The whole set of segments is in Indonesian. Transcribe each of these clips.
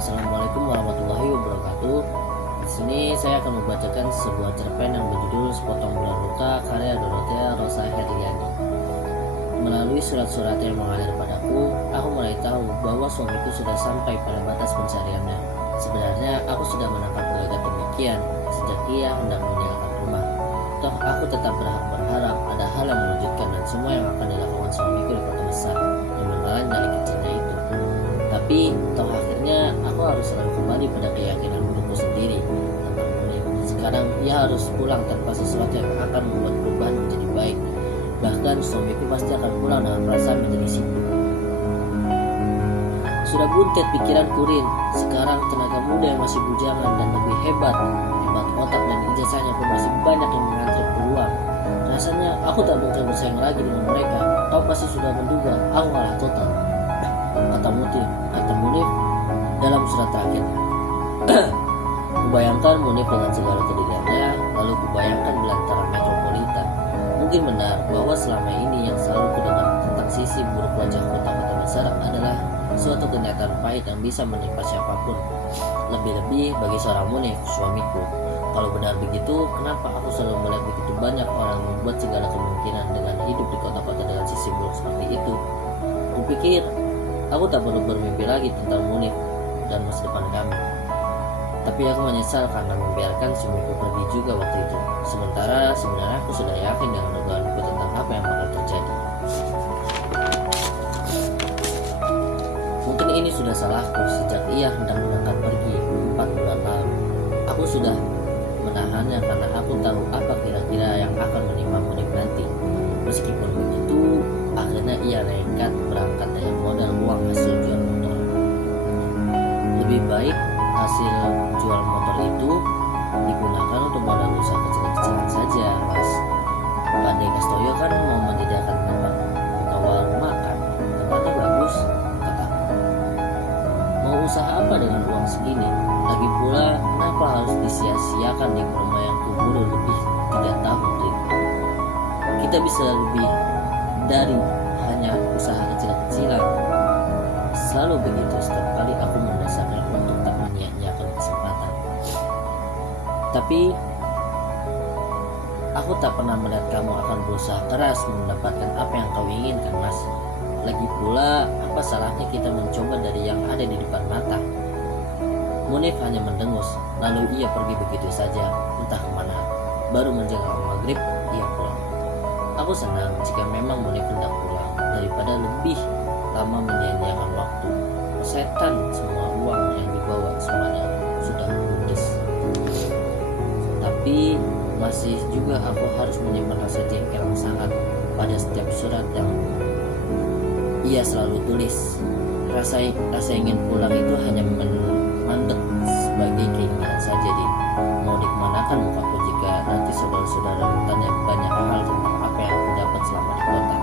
Assalamualaikum warahmatullahi wabarakatuh. Di sini saya akan membacakan sebuah cerpen yang berjudul Sepotong Bulan Luka karya Dorothea Rosa Herliani. Melalui surat-surat yang mengalir padaku, aku mulai tahu bahwa suamiku sudah sampai pada batas pencariannya. Sebenarnya aku sudah menangkap gelagat demikian sejak ia hendak meninggalkan rumah. Toh aku tetap berharap ada hal yang mengejutkan dan semua yang akan dilakukan suamiku di kota besar yang lain dari kecilnya itu. Tapi toh akhirnya aku harus selalu kembali pada keyakinan hidupku sendiri tentang Munif. Sekarang ia harus pulang tanpa sesuatu yang akan membuat perubahan menjadi baik. Bahkan suamiku pasti akan pulang dengan perasaan menjadi sibuk. Sudah buntet pikiran kurin. Sekarang tenaga muda yang masih bujangan dan lebih hebat otak dan ijazahnya pun masih banyak yang mengantri peluang. Rasanya aku tak mungkin bersaing lagi dengan mereka. Kau pasti sudah menduga aku kalah total, kata Munif dalam surat terakhir. Kubayangkan Munif dengan segala kedigannya, lalu kubayangkan belantara metropolitan. Mungkin benar bahwa selama ini yang selalu kudengar tentang sisi buruk wajah kota-kota besar adalah suatu kenyataan pahit yang bisa menimpa siapapun. Lebih-lebih bagi seorang Munif, suamiku. Kalau benar begitu, kenapa aku selalu melihat begitu banyak orang membuat segala kemungkinan dengan hidup di kota-kota dengan sisi buruk seperti itu? Kupikir aku tak perlu bermimpi lagi tentang Munif dan masa depan kami. Tapi aku menyesal karena membiarkan suamiku pergi juga waktu itu. Sementara sebenarnya aku sudah yakin dengan dugaanku tentang apa yang bakal terjadi. Mungkin ini sudah salahku sejak ia hendak berangkat pergi 4 bulan lalu. Aku sudah menahannya karena aku tahu apa kira-kira yang akan menimpa Munif nanti. Meskipun begitu, akhirnya ia nekat berangkat dengan modal uang hasil jual motor. Lebih baik hasil jual motor itu digunakan untuk modal usaha kecil-kecilan saja, Mas. Pak De Kastoyo kan mau menyediakan tempat buka warung makan. Tempatnya bagus, kataku. Mau usaha apa dengan uang segini? Lagi pula, kenapa harus disia-siakan di rumah yang kuburu lebih 3 tahun, Rik? Kita bisa lebih dari hanya usaha kecil-kecilan. Selalu begitu setiap kali aku mendasarkan untuk tak menyia-nyiakan kesempatan. Tapi aku tak pernah melihat kamu akan berusaha keras mendapatkan apa yang kau inginkan, Mas. Lagi pula, apa salahnya kita mencoba dari yang ada di depan mata? Munif hanya mendengus, lalu ia pergi begitu saja, entah kemana. Baru menjelang maghrib, ia pulang. Aku senang jika memang Munif hendak pulang, daripada lebih lama menyia-nyiakan waktu. Setan, semua uang yang dibawa semuanya sudah ludes. Tapi masih juga aku harus menyimpan rasa jengkel yang sangat pada setiap surat yang ia selalu tulis. Rasa ingin pulang itu hanya mandek sebagai keinginan saja. Mau dikemanakan mukaku jika nanti saudara-saudara bertanya banyak hal tentang apa yang aku dapat selama di kota.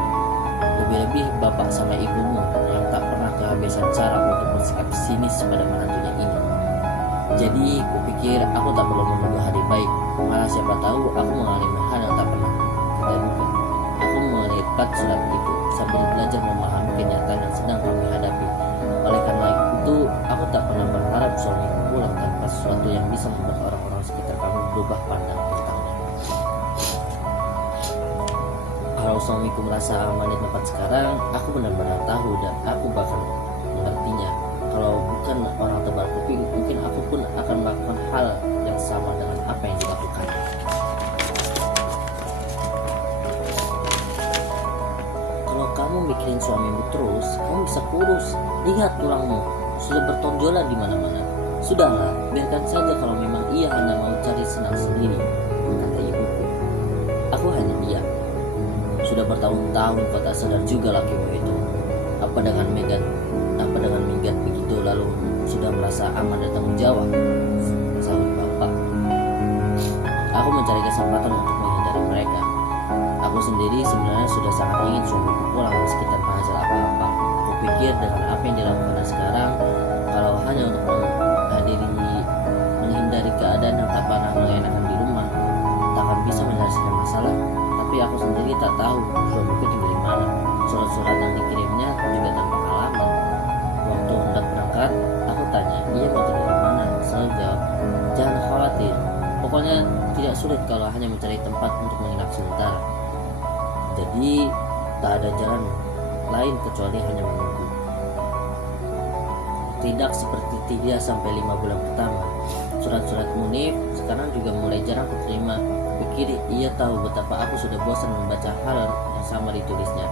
Lebih-lebih bapak sama ibumu yang tak pernah kehabisan cara untuk bersikap sinis pada menantunya ini. Jadi kupikir aku tak perlu menunggu hari baik. Malah siapa tahu aku mengalami hal yang tak pernah kita duga. Aku melipat surat itu sambil belajar memahami kenyataan yang sedang kami hadapi. Oleh karena itu, aku tak pernah berharap suamiku pulang tanpa sesuatu yang bisa membuat orang-orang sekitar kami berubah pandang tentangnya. Kalau suamiku merasa aman di tempat sekarang, aku benar-benar tahu dan aku bahkan mengertinya. Kalau bukan orang tebal kuping, mungkin aku pun akan melakukan hal yang sama dengan apa yang dilakukan. Kalau kamu mikirin suamimu terus, kamu bisa kurus. Lihat tulangmu sudah bertonjolan di mana-mana. Sudahlah, biarkan saja kalau memang ia hanya mau cari senang sendiri, kata ibuku. Aku hanya diam. Sudah bertahun-tahun kau tak sadar juga lakimu itu. Apa dengan minggat begitu lalu sudah merasa aman dan tanggung jawab? Sahut bapak. Aku mencari kesempatan untuk menghindari mereka. Aku sendiri sebenarnya sudah sangat ingin suamiku pulang meski tanpa hasil apa-apa. Kupikir dengan apa yang dilakukan sekarang, kalau hanya untuk menghindari keadaan yang tak pernah mengenakan di rumah, tak akan bisa menyelesaikan masalah. Tapi aku sendiri tak tahu suamiku tinggal di mana. Surat-surat yang dikirimnya juga tanpa alamat. Waktu hendak berangkat, aku tanya, ia hanya mencari tempat untuk menginap sementara. Jadi tak ada jalan lain kecuali hanya menunggu. Tidak seperti 3 sampai 5 bulan pertama, surat-surat Munif sekarang juga mulai jarang kuterima. Pikir ia tahu betapa aku sudah bosan membaca hal yang sama ditulisnya.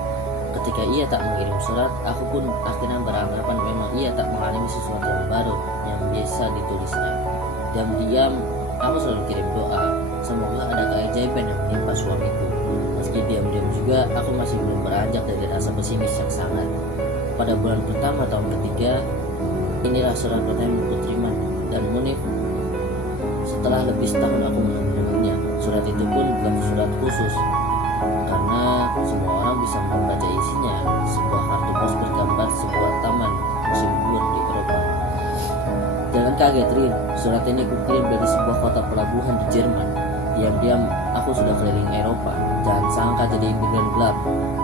Ketika ia tak mengirim surat, aku pun akhirnya beranggapan memang ia tak mengalami sesuatu yang baru yang biasa ditulisnya. Diam-diam, aku selalu kirim doa, semoga ada keajaiban yang menimpa suamiku. Meski diam-diam juga, aku masih belum beranjak dari rasa pesimis yang sangat. Pada bulan pertama tahun ketiga, inilah surat pertama yang kuterima dan Munif. Setelah lebih setahun aku menunggunya, surat itu pun bukan surat khusus, karena semua orang bisa membaca isinya. Sebuah kartu pos bergambar sebuah taman musim gugur di Eropa. Jangan kaget, Rin, surat ini kukirim dari sebuah kota pelabuhan di Jerman. Diam-diam aku sudah keliling Eropa. Jangan sangka jadi imigran gelap,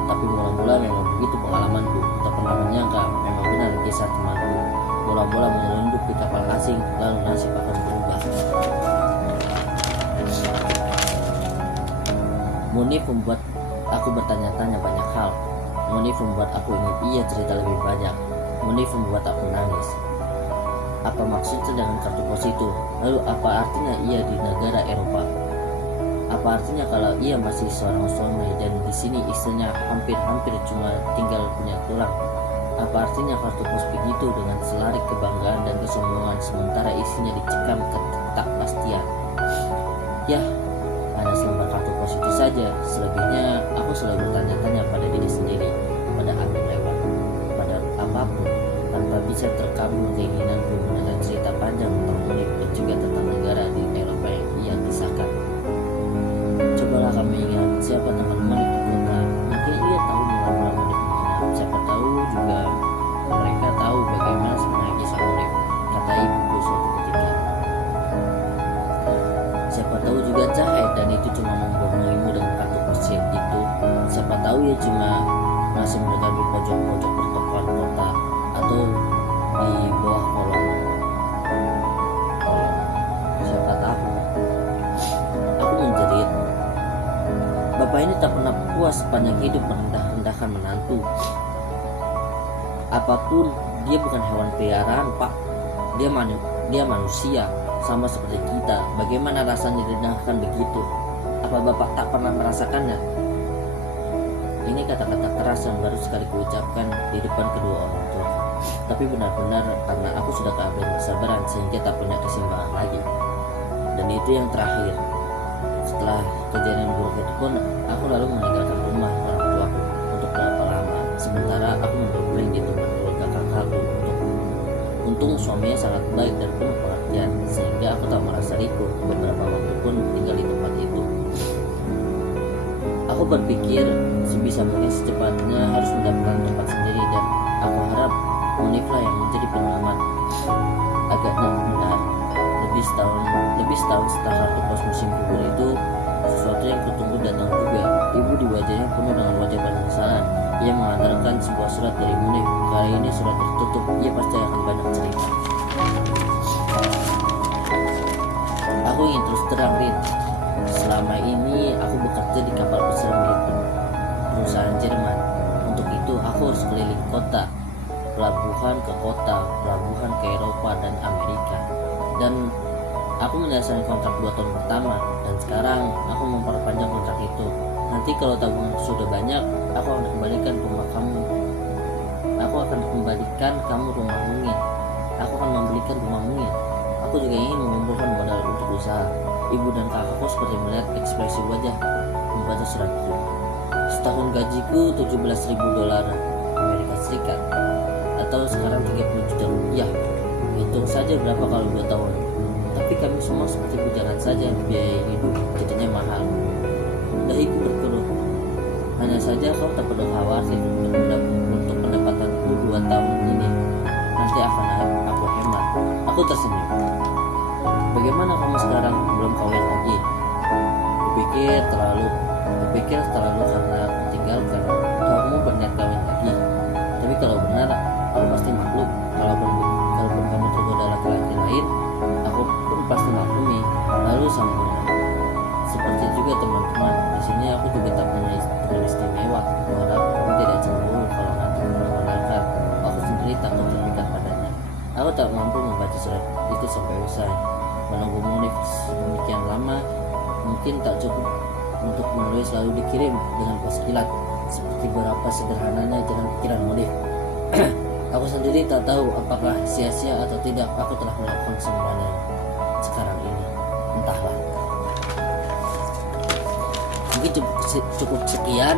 tapi mula-mula memang begitu pengalamanku. Tak pernah menyangka memang benar kisah temanku. Mula-mula menyelundup di kapal asing, lalu nasib akan berubah. Munif membuat aku bertanya-tanya banyak hal. Munif membuat aku ingin ia cerita lebih banyak. Munif membuat aku nangis. Apa maksudnya dengan kartu pos itu? Lalu apa artinya ia di negara Eropa? Apa artinya kalau ia masih seorang suami dan di sini istrinya hampir-hampir cuma tinggal punya tulang? Apa artinya kartu pos begitu dengan selarik kebanggaan dan kesombongan sementara isinya dicekam ketidakpastian? Ya, hanya selembar kartu pos itu saja. Selebihnya aku selalu bertanya-tanya pada diri sendiri, pada angin lewat, pada apapun, tanpa bisa terkabul keinginanku mendengar cerita panjang tentang Munif dan juga tentang negara di Eropa yang ia kisahkan. Cobalah kamu ingat siapa teman Munif di kota. Mungkin ia tahu mula-mula Munif menginap. Siapa tahu juga mereka tahu bagaimana sebenarnya kisah Munif, kata ibuku suatu ketika. Siapa tahu juga Zahid dan itu cuma membohongimu dengan kartu pos itu. Siapa tahu ia cuma masih mendengar di pojok-pojok pertokoan kota atau di bawah kolong. Siapa tahu. Aku menjerit. Bapak ini tak pernah puas sepanjang hidup merendah-rendahkan menantu. Apapun, dia bukan hewan peliharaan, Pak. Dia manusia, sama seperti kita. Bagaimana rasanya direndahkan begitu? Apa Bapak tak pernah merasakannya? Ini kata-kata keras yang baru sekali kuucapkan di depan kedua orang tua. Tapi benar-benar karena aku sudah kehabisan kesabaran sehingga tak punya keseimbangan lagi. Dan itu yang terakhir. Setelah kejadian buruk itu pun, aku lalu meninggalkan rumah orang tuaku untuk berapa lama. Sementara aku berguling di tempat keluarga kakakku. Untung suaminya sangat baik dan penuh pengertian, sehingga aku tak merasa riku. Beberapa waktu pun tinggal di tempat itu. Aku berpikir sebisa mungkin secepatnya harus mendapatkan tempat sendiri dan aku harap Muniflah yang menjadi penyelamat. Agaknya benar. Lebih setahun setelah kartu pos musim gugur itu, sesuatu yang kutunggu datang juga. Ibu di wajahnya penuh dengan wajah penyesalan. Ia mengantarkan sebuah surat dari Munif. Kali ini surat tertutup. Ia pasti akan banyak cerita. Aku ingin terus terang, Rin. Selama ini aku bekerja di kapal besar milik perusahaan Jerman. Untuk itu aku harus keliling kota, pelabuhan ke kota, pelabuhan ke Eropa dan Amerika. Dan aku menyelesaikan kontrak 2 tahun pertama, dan sekarang aku memperpanjang kontrak itu. Nanti kalau tabungan sudah banyak, aku akan kembalikan rumah kamu. Aku akan kembalikan kamu rumah mungil. Aku akan membelikan rumah mungil. Aku juga ingin mengumpulkan modal untuk usaha. Ibu dan kakakku seperti melihat ekspresi wajah membaca surat itu. Setahun gajiku $17.000 Amerika Serikat, atau sekarang 30 juta rupiah. Hitung saja berapa kalau 2 tahun. Tapi kami semua seperti bujangan saja, biaya hidup jadinya mahal. Dahiku berkeluh. Hanya saja kau tak perlu khawatir untuk pendapatanku 2 tahun ini. Nanti akan aku hemat. Aku tersenyum. Bagaimana kamu sekarang belum kawin lagi? Kupikir terlalu karena aku tinggalkan. Kamu berniat kawin lagi. Tapi kalau benar, aku pasti maklum. Kalaupun kamu tergoda laki-laki lain, aku pun pasti maklumi. Lalu sambung. Seperti juga mungkin tak cukup untuk menulis lalu dikirim dengan pas kilat, seperti berapa sederhananya jalan pikiran Modif. Aku sendiri tak tahu apakah sia-sia atau tidak aku telah melakukan semuanya sekarang ini. Entahlah. Mungkin cukup sekian